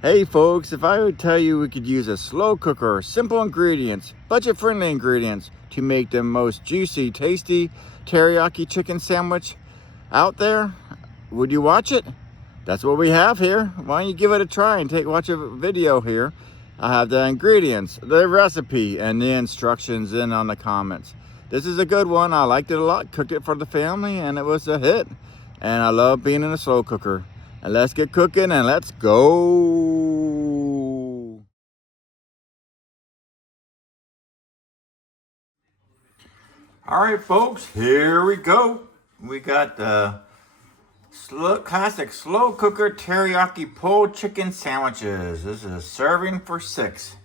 Hey folks, if I would tell you we could use a slow cooker, simple ingredients, budget-friendly ingredients to make the most juicy, tasty teriyaki chicken sandwich out there, would you watch it? That's what we have here. Why don't you give it a try and watch a video here. I have the ingredients, the recipe, and the instructions in on the comments. This is a good one. I liked it a lot. Cooked it for the family and it was a hit. And I love being in a slow cooker. And let's get cooking and let's go. All right, folks, here we go. We got the classic slow cooker teriyaki pulled chicken sandwiches. This is a serving for 6.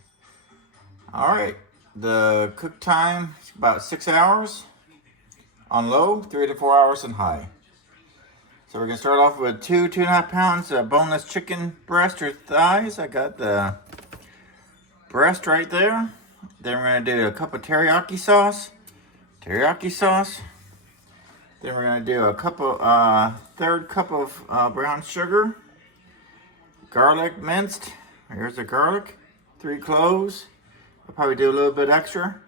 All right, the cook time is about 6 hours on low, 3 to 4 hours on high. So we're gonna start off with 2.5 pounds of boneless chicken breast or thighs. I got the breast right there. Then we're gonna do a cup of teriyaki sauce. Then we're gonna do a third cup of brown sugar. Garlic minced. Here's the garlic. 3 cloves. I'll probably do a little bit extra.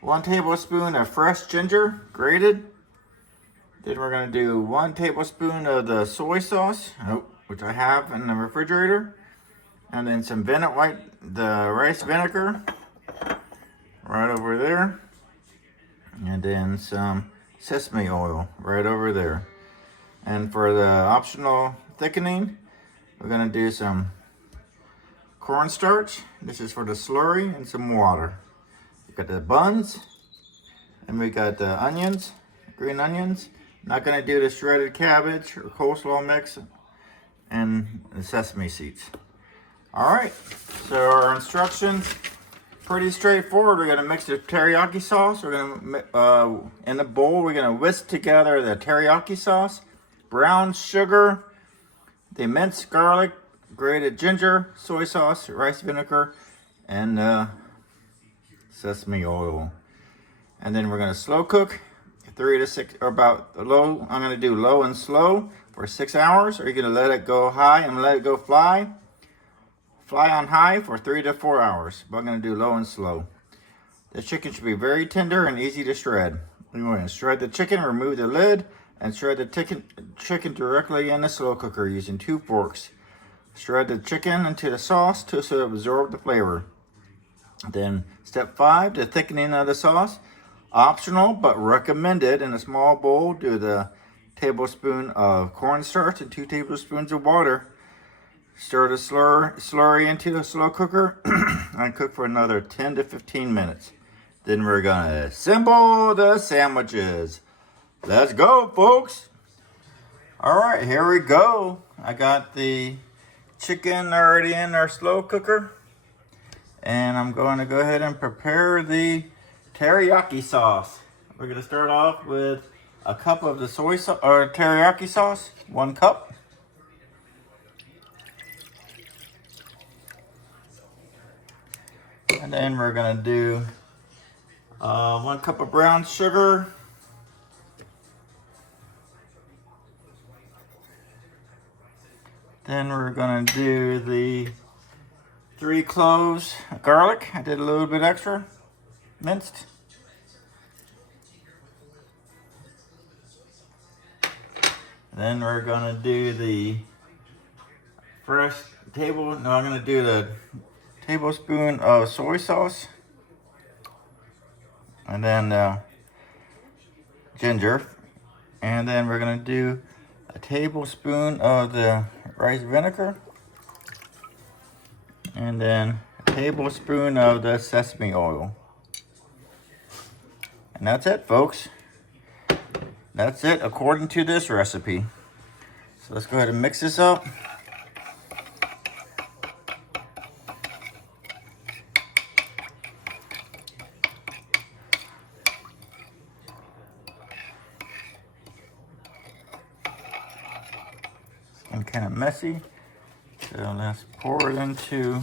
1 tablespoon of fresh ginger, grated. Then we're gonna do 1 tablespoon of the soy sauce, which I have in the refrigerator. And then some the rice vinegar, right over there. And then some sesame oil, right over there. And for the optional thickening, we're gonna do some cornstarch. This is for the slurry, and some water. We got the buns, and we got the onions, green onions. Not gonna do the shredded cabbage or coleslaw mix, and the sesame seeds. All right, so our instructions, pretty straightforward. We're gonna mix the teriyaki sauce. We're gonna, in the bowl, we're gonna whisk together the teriyaki sauce, brown sugar, the minced garlic, grated ginger, soy sauce, rice vinegar, and sesame oil. And then we're gonna slow cook 3 to 6, or about low. I'm gonna do low and slow for 6 hours. Or you're gonna let it go high and let it go fly on high for 3 to 4 hours. But I'm gonna do low and slow. The chicken should be very tender and easy to shred. We're going to shred the chicken, remove the lid, and shred the chicken directly in the slow cooker using 2 forks. Shred the chicken into the sauce so it absorbs the flavor. Then step 5, the thickening of the sauce. Optional, but recommended. In a small bowl, do the tablespoon of cornstarch and 2 tablespoons of water. Stir the slurry into the slow cooker and cook for another 10 to 15 minutes. Then we're gonna assemble the sandwiches. Let's go, folks. All right, here we go. I got the chicken already in our slow cooker. And I'm going to go ahead and prepare the teriyaki sauce. We're going to start off with a cup of the soy sauce or teriyaki sauce, 1 cup. And then we're going to do 1 cup of brown sugar. Then we're going to do the 3 cloves of garlic. I did a little bit extra, minced. Then we're gonna do the I'm gonna do the tablespoon of soy sauce. And then ginger. And then we're gonna do a tablespoon of the rice vinegar. And then a tablespoon of the sesame oil. And that's it, folks. That's it according to this recipe. So let's go ahead and mix this up. And kind of messy. So let's pour it into,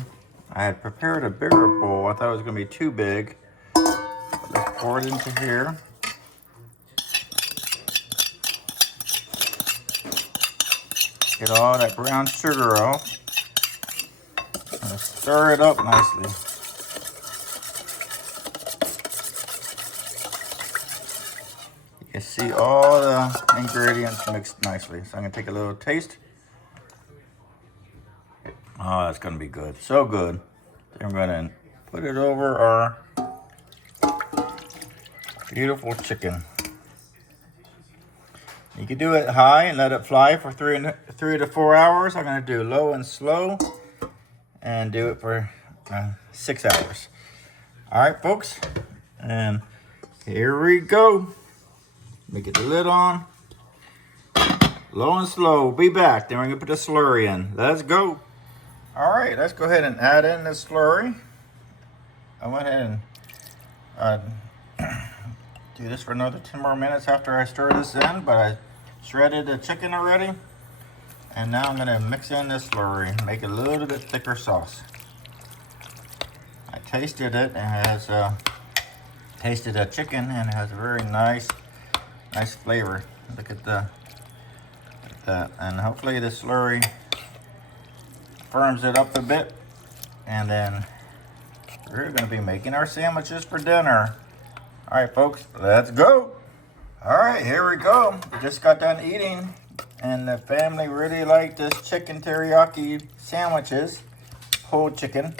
I had prepared a bigger bowl. I thought it was gonna be too big. But let's pour it into here. Get all that brown sugar off. And stir it up nicely. You can see all the ingredients mixed nicely. So I'm gonna take a little taste. Oh, that's gonna be good, so good. Then I'm gonna put it over our beautiful chicken. You can do it high and let it fly for 3 to 4 hours. I'm gonna do low and slow and do it for 6 hours. All right, folks, and here we go. Let me get the lid on. Low and slow, be back. Then we're gonna put the slurry in. Let's go. All right, let's go ahead and add in the slurry. I went ahead and do this for another 10 more minutes after I stir this in, but I shredded the chicken already. And now I'm gonna mix in this slurry, make a little bit thicker sauce. I tasted it, and it has tasted the chicken, and it has a very nice flavor. Look at that, and hopefully the slurry firms it up a bit, and then we're gonna be making our sandwiches for dinner. All right, folks, let's go. All right, here we go. We just got done eating, and the family really liked this chicken teriyaki sandwiches, pulled chicken.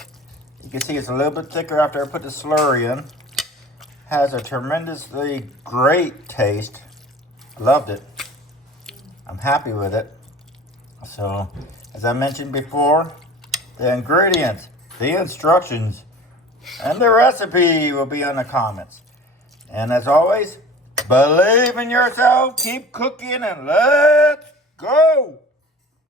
You can see it's a little bit thicker after I put the slurry in. Has a tremendously great taste. Loved it. I'm happy with it. So, as I mentioned before, the ingredients, the instructions, and the recipe will be in the comments. And as always, believe in yourself, keep cooking, and let's go!